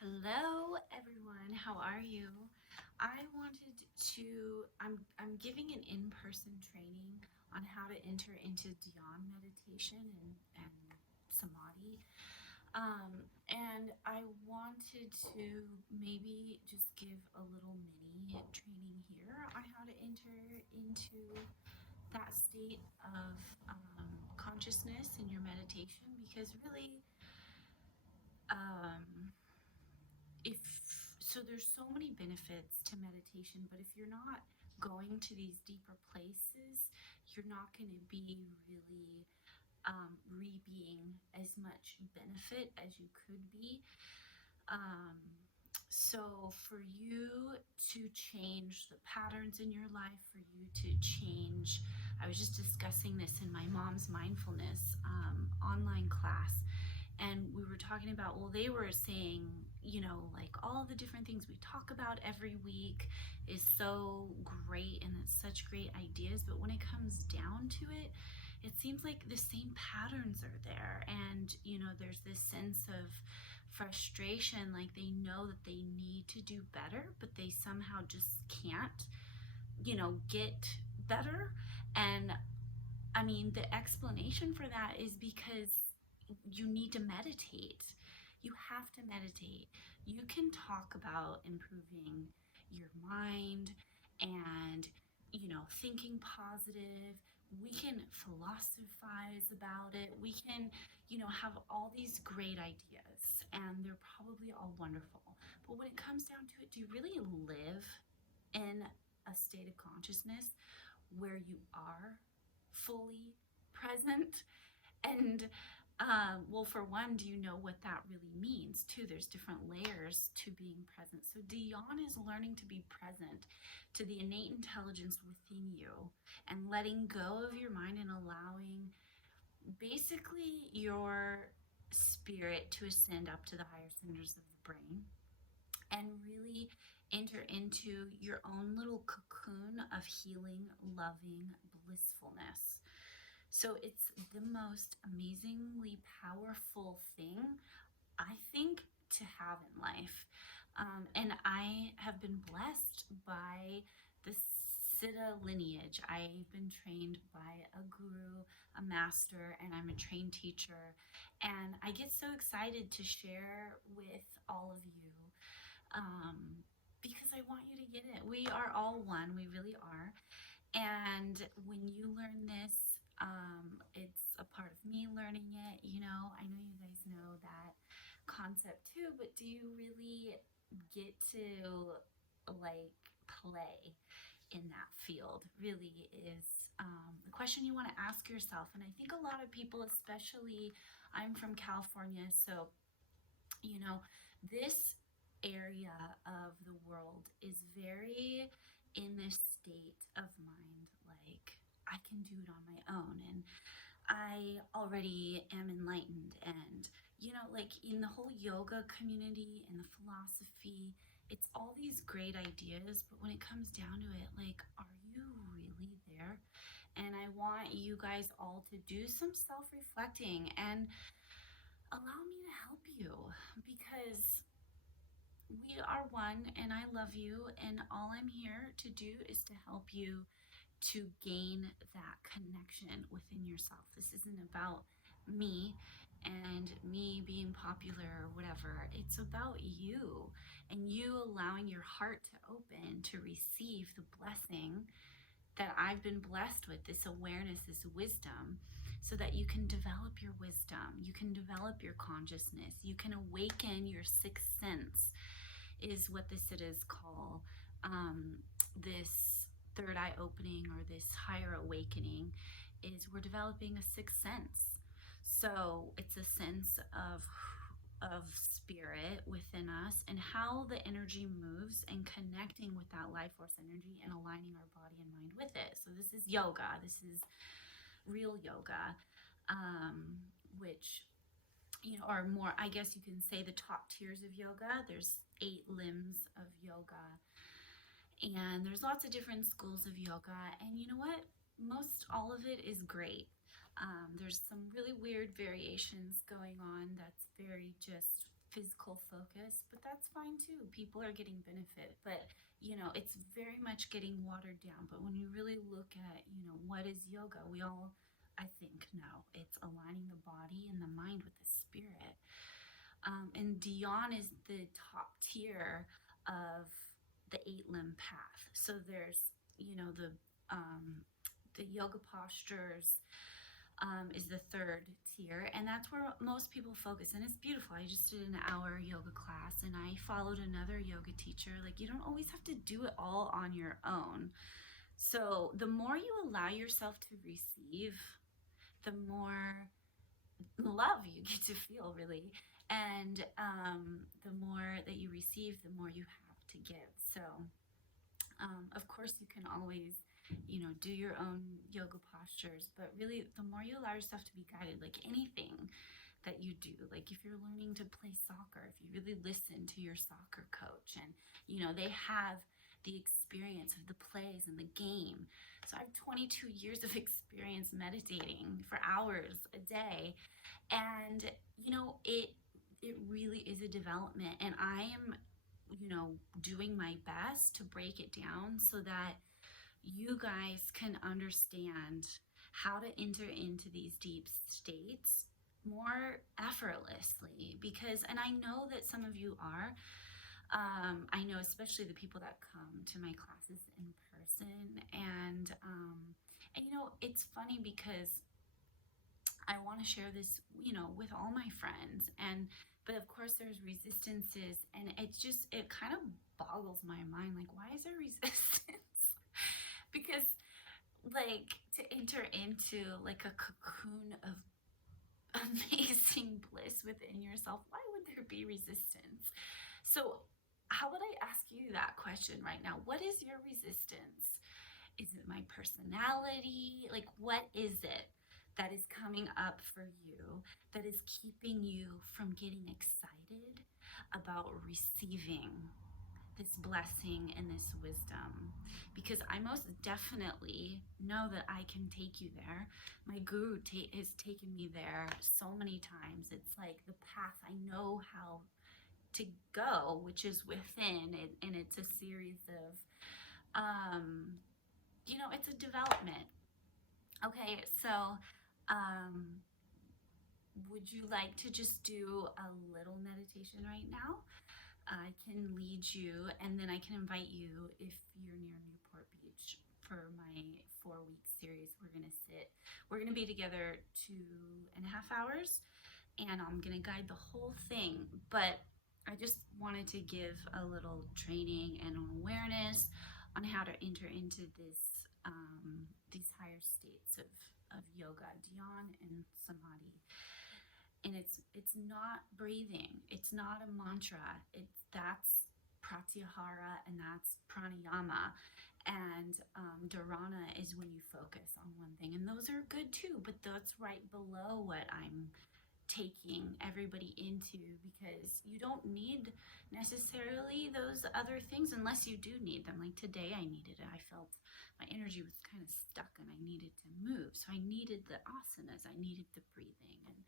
Hello everyone, how are you? I'm giving an in-person training on how to enter into Dhyan meditation and Samadhi. And I wanted to maybe just give a little mini training here on how to enter into that state of consciousness in your meditation because really um, if so there's so many benefits to meditation, but if you're not going to these deeper places, you're not going to be really re-being as much benefit as you could be. um, so for you to change the patterns in your life, for you to change, I was just discussing this in my mom's mindfulness online class, and we were talking about, well, they were saying, like all the different things we talk about every week is so great and it's such great ideas, but when it comes down to it, it seems like the same patterns are there. And there's this sense of frustration, like they know that they need to do better, but they somehow just can't get better. And I mean, the explanation for that is because you need to meditate. You have to meditate. You can talk about improving your mind and, thinking positive. We can philosophize about it. We can, have all these great ideas, and they're probably all wonderful. But when it comes down to it, do you really live in a state of consciousness where you are fully present? And well, for one, do you know what that really means? Two, there's different layers to being present. So Dion is learning to be present to the innate intelligence within you and letting go of your mind and allowing basically your spirit to ascend up to the higher centers of the brain and really enter into your own little cocoon of healing, loving blissfulness. So it's the most amazingly powerful thing, I think, to have in life. And I have been blessed by the Siddha lineage. I've been trained by a guru, a master, and I'm a trained teacher. And I get so excited to share with all of you because I want you to get it. We are all one, we really are. And when you learn this, it's a part of me learning it. I know you guys know that concept too, but do you really get to like play in that field? Really is the question you want to ask yourself. And I think a lot of people, especially, I'm from California, so this area of the world is very in this state of mind, like I can do it on my own and I already am enlightened. And like in the whole yoga community and the philosophy, it's all these great ideas, but when it comes down to it, like, are you really there? And I want you guys all to do some self-reflecting and allow me to help you, because we are one and I love you, and all I'm here to do is to help you to gain that connection within yourself. This isn't about me and me being popular or whatever. It's about you and you allowing your heart to open to receive the blessing that I've been blessed with, this awareness, this wisdom, so that you can develop your wisdom, you can develop your consciousness, you can awaken your sixth sense, is what the Siddhas call this third eye opening or this higher awakening. Is we're developing a sixth sense. So it's a sense of spirit within us and how the energy moves and connecting with that life force energy and aligning our body and mind with it. So this is yoga. This is real yoga, which or more, I guess you can say the top tiers of yoga. There's 8 limbs of yoga, and there's lots of different schools of yoga. And you know what? Most all of it is great. There's some really weird variations going on that's very just physical focus, but that's fine too. People are getting benefit, but it's very much getting watered down. But when you really look at, what is yoga, we all, I think, know it's aligning the body and the mind with the spirit. And Dion is the top tier of the eight limb path. So there's, the yoga postures is the third tier, and that's where most people focus. And it's beautiful. I just did an hour yoga class, and I followed another yoga teacher. Like, you don't always have to do it all on your own. So the more you allow yourself to receive, the more love you get to feel, really. And the more that you receive, the more you have to give. So of course, you can always, do your own yoga postures, but really, the more you allow yourself to be guided, like anything that you do, like if you're learning to play soccer, if you really listen to your soccer coach, and they have the experience of the plays and the game. So I have 22 years of experience meditating for hours a day, and it really is a development, and I am doing my best to break it down so that you guys can understand how to enter into these deep states more effortlessly. Because, and I know that some of you are, I know especially the people that come to my classes in person, and it's funny because I want to share this, with all my friends, but of course there's resistances, and it kind of boggles my mind. Like, why is there resistance? Because, like, to enter into like a cocoon of amazing bliss within yourself, why would there be resistance? So how would I ask you that question right now? What is your resistance? Is it my personality? Like, what is it that is coming up for you that is keeping you from getting excited about receiving this blessing and this wisdom? Because I most definitely know that I can take you there. My guru has taken me there so many times. It's like the path I know how to go, which is within it, and it's a series of it's a development. Okay, so would you like to just do a little meditation right now? I can lead you, and then I can invite you if you're near Newport Beach for my 4-week series. We're gonna be together 2.5 hours, and I'm gonna guide the whole thing. But I just wanted to give a little training and awareness on how to enter into these higher states of yoga, dhyan, and samadhi. And it's not breathing. It's not a mantra. That's pratyahara, and that's pranayama, and dharana is when you focus on one thing, and those are good too. But that's right below what I'm taking everybody into, because you don't need necessarily those other things unless you do need them. Like today I needed it. I felt my energy was kind of stuck and I needed to move, so I needed the asanas, I needed the breathing. And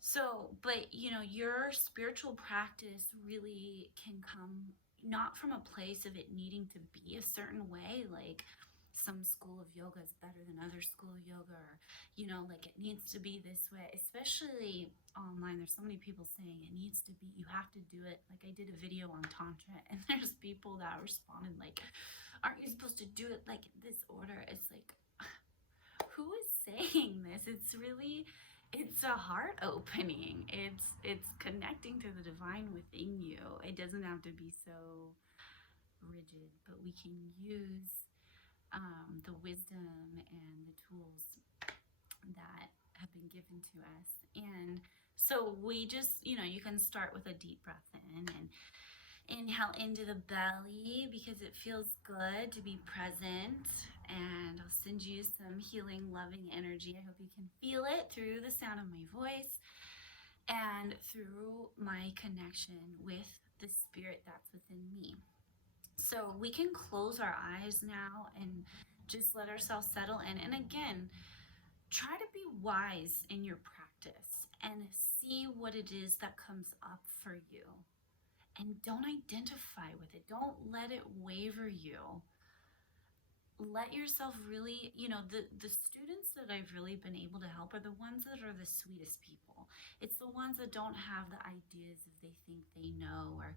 so, but your spiritual practice really can come not from a place of it needing to be a certain way, like some school of yoga is better than other school of yoga, or like it needs to be this way. Especially online, there's so many people saying it needs to be, you have to do it. Like, I did a video on tantra, and there's people that responded like, aren't you supposed to do it like this order? It's like, who is saying this? It's a heart opening. It's connecting to the divine within you. It doesn't have to be so rigid, but we can use the wisdom and the tools that have been given to us. And so we just, you can start with a deep breath in, and inhale into the belly because it feels good to be present. And I'll send you some healing, loving energy. I hope you can feel it through the sound of my voice and through my connection with the spirit that's within me. So we can close our eyes now and just let ourselves settle in. And again, try to be wise in your practice. practice and see what it is that comes up for you. And don't identify with it. Don't let it waver you. Let yourself really, the students that I've really been able to help are the ones that are the sweetest people. It's the ones that don't have the ideas if they think they know, or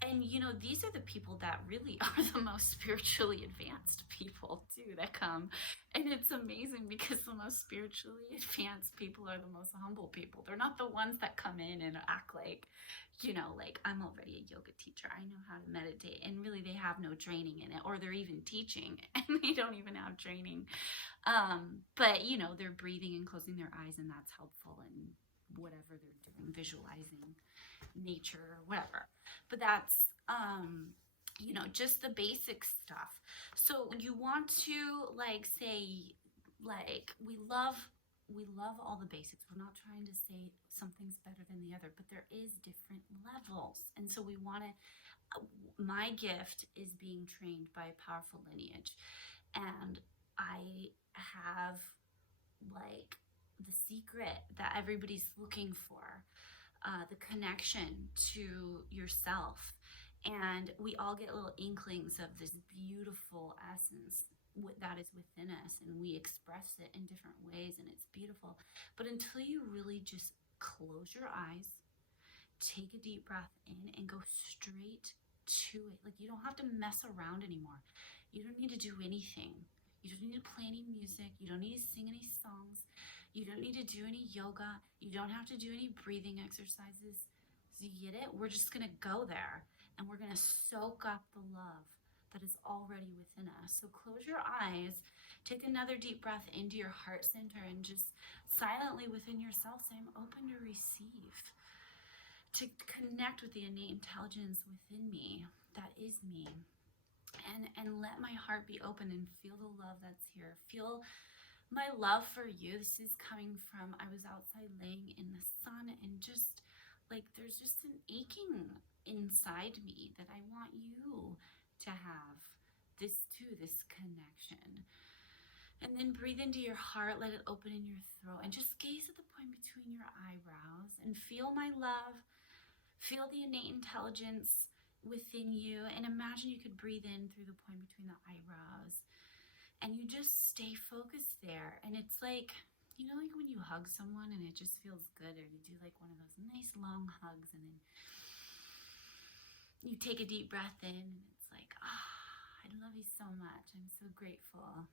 and these are the people that really are the most spiritually advanced people too that come. And it's amazing because the most spiritually advanced people are the most humble people. They're not the ones that come in and act like, like, I'm already a yoga teacher, I know how to meditate, and really they have no training in it, or they're even teaching and they don't even have training. But they're breathing and closing their eyes, and that's helpful, and whatever they're doing, visualizing nature or whatever. But that's just the basic stuff. So you want to say, we love all the basics. We're not trying to say something's better than the other, but there is different levels. And so we want to, my gift is being trained by a powerful lineage. And I have the secret that everybody's looking for, the connection to yourself. And we all get little inklings of this beautiful essence that is within us, and we express it in different ways, and it's beautiful. But until you really just close your eyes, take a deep breath in, and go straight to it. You don't have to mess around anymore. You don't need to do anything. You don't need to play any music. You don't need to sing any songs. You don't need to do any yoga. You don't have to do any breathing exercises. So you get it? We're just going to go there, and we're going to soak up the love that is already within us. So close your eyes, take another deep breath into your heart center, and just silently within yourself say, I'm open to receive, to connect with the innate intelligence within me that is me. And let my heart be open and feel the love that's here. Feel my love for you. This is coming from, I was outside laying in the sun, and just there's just an aching inside me that I want you to have this too, this connection. And then breathe into your heart, let it open in your throat, and just gaze at the point between your eyebrows and feel my love. Feel the innate intelligence within you, and imagine you could breathe in through the point between the eyebrows, and you just stay focused there. And it's like when you hug someone and it just feels good, or you do one of those nice long hugs, and then you take a deep breath in, and it's like, I love you so much, I'm so grateful.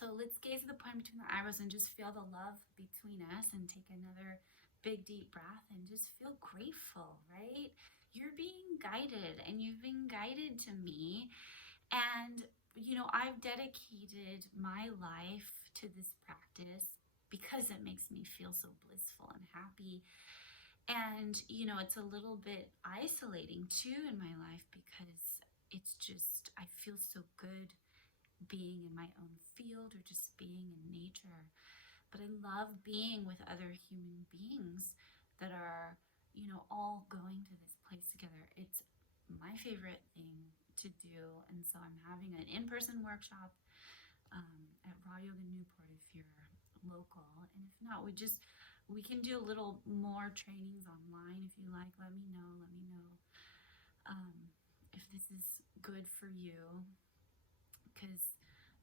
So let's gaze at the point between the eyebrows and just feel the love between us, and take another big deep breath and just feel grateful, right? You're being guided, and you've been guided to me. And I've dedicated my life to this practice because it makes me feel so blissful and happy. And it's a little bit isolating too in my life, because it's just, I feel so good being in my own field, or just being in nature. But I love being with other human beings that are, all going to this place together. It's my favorite thing to do. And so I'm having an in-person workshop at Raw Yoga Newport if you're local. And if not, we can do a little more trainings online if you like. Let me know if this is good for you, because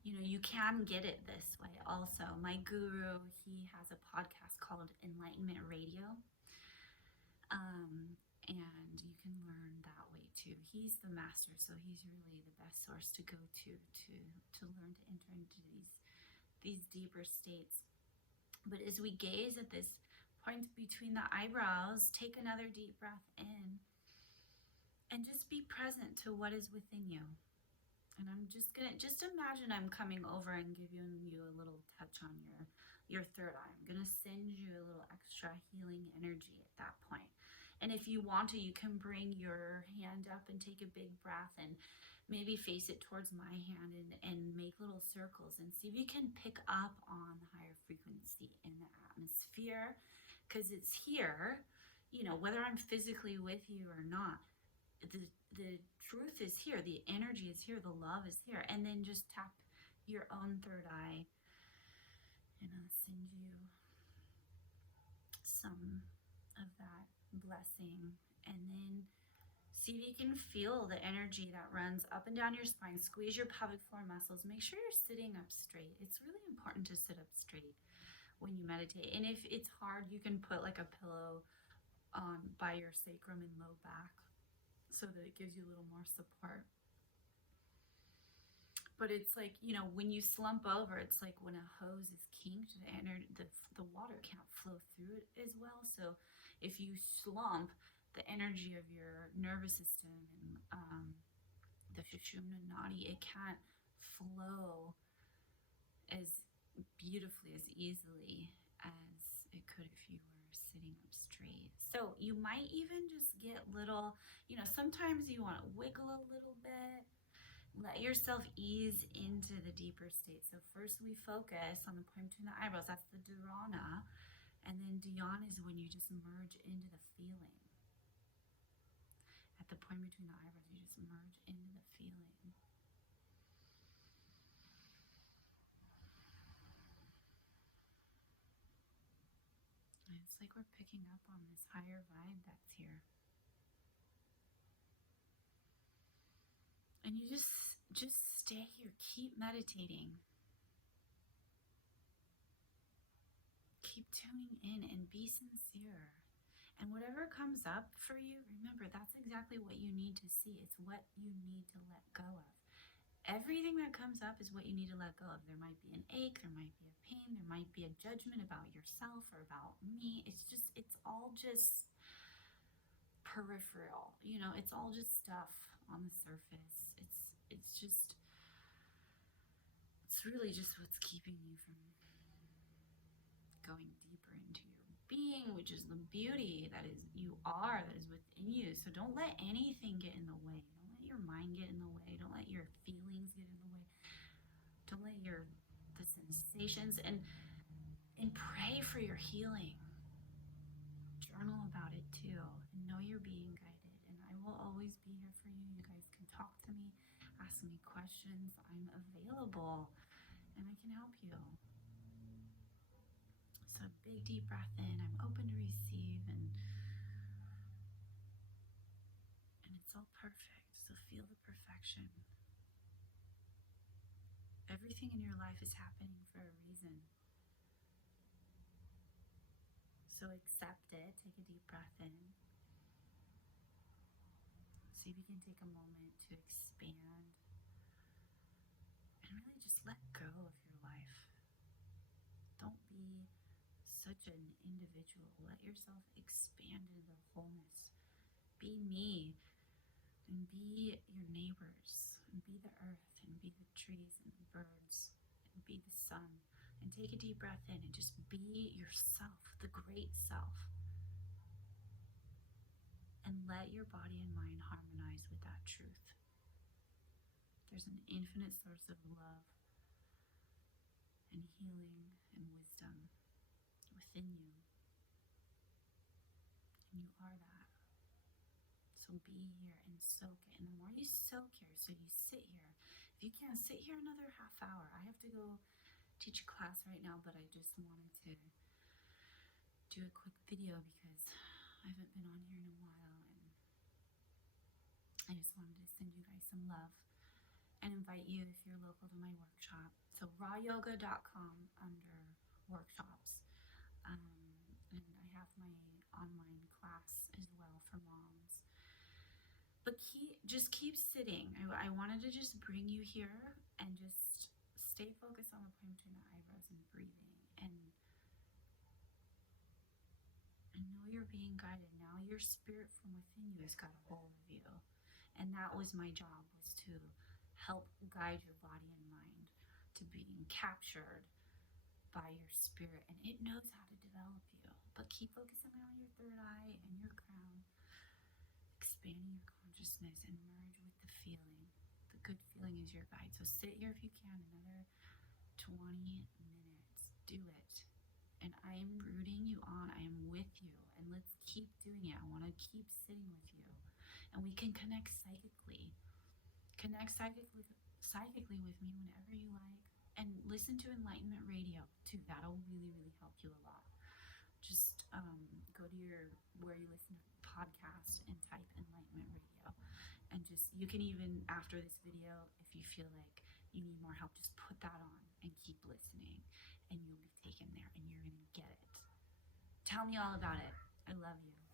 you can get it this way also. My guru, he has a podcast called Enlightenment Radio, and you can learn that way too. He's the master, so he's really the best source to go to learn to enter into these deeper states. But as we gaze at this point between the eyebrows, take another deep breath in, and just be present to what is within you. And I'm just imagine I'm coming over and giving you a little touch on your third eye. I'm gonna send you a little extra healing energy at that point. And if you want to, you can bring your hand up and take a big breath, and maybe face it towards my hand, and make little circles, and see if you can pick up on the higher frequency in the atmosphere, because it's here, whether I'm physically with you or not. The truth is here, the energy is here, the love is here. And then just tap your own third eye, and I'll send you some of that blessing, and then see if you can feel the energy that runs up and down your spine. Squeeze your pelvic floor muscles. Make sure you're sitting up straight. It's really important to sit up straight when you meditate. And if it's hard, you can put like a pillow by your sacrum and low back so that it gives you a little more support. But it's like, when you slump over, it's like when a hose is kinked, the water can't flow through it as well. So if you slump, the energy of your nervous system and the Sushumna Nadi, it can't flow as beautifully, as easily as it could if you were sitting up straight. So you might even just get little, sometimes you want to wiggle a little bit. Let yourself ease into the deeper state. So first we focus on the point between the eyebrows. That's the Dharana. And then Dyana is when you just merge into the feeling. At the point between the eyebrows, you just merge into the feeling. And it's like we're picking up on this higher vibe that's here. And you just stay here. Keep meditating. Keep tuning in and be sincere. And whatever comes up for you, remember, that's exactly what you need to see. It's what you need to let go of. Everything that comes up is what you need to let go of. There might be an ache, there might be a pain, there might be a judgment about yourself or about me. It's all just peripheral. It's all just stuff on the surface. It's really just what's keeping you from going deeper into your being, which is the beauty that is within you. So don't let anything get in the way. Don't let your mind get in the way. Don't let your feelings get in the way. Don't let the sensations and pray for your healing. Journal about it too, and know you're being guided. And I will always be here for you. You guys can talk to me, ask me questions. I'm available, and I can help you. So big deep breath in. I'm open to receive, and it's all perfect. So feel the perfection. Everything in your life is happening for a reason. So accept it. Take a deep breath in. See if you can take a moment to expand and really just let go of your life. Don't be such an individual. Let yourself expand into the wholeness. Be me, and be your neighbors, and be the earth, and be the trees and the birds, and be the sun. And take a deep breath in and just be yourself, the great self. And let your body and mind harmonize with that truth. There's an infinite source of love and healing and wisdom within you. And you are that. So be here and soak it. And the more you soak here, so you sit here. If you can't sit here another half hour, I have to go teach a class right now, but I just wanted to do a quick video because I haven't been on here in a while, and I just wanted to send you guys some love and invite you if you're local to my workshop. So rawyoga.com under workshops. And I have my online class as well for moms. But just keep sitting. I wanted to just bring you here and just stay focused on the point between the eyebrows and breathing. And know you're being guided. Now your spirit from within you has got a hold of you. And that was my job, was to help guide your body and mind to being captured by your spirit. And it knows how to develop you. But keep focusing on your third eye and your crown. Expanding your consciousness and merge with the feeling. The good feeling is your guide. So sit here if you can, another 20 minutes. Do it. And I am rooting you on. I am with you. And let's keep doing it. I want to keep sitting with you. And we can connect psychically. Connect psychically with me whenever you like. And listen to Enlightenment Radio too. That'll really, really help you a lot. Just go to your where you listen to podcasts and type Enlightenment Radio, and just you can even after this video, if you feel like you need more help, just put that on and keep listening, and you'll be taken there, and you're gonna get it. Tell me all about it. I love you.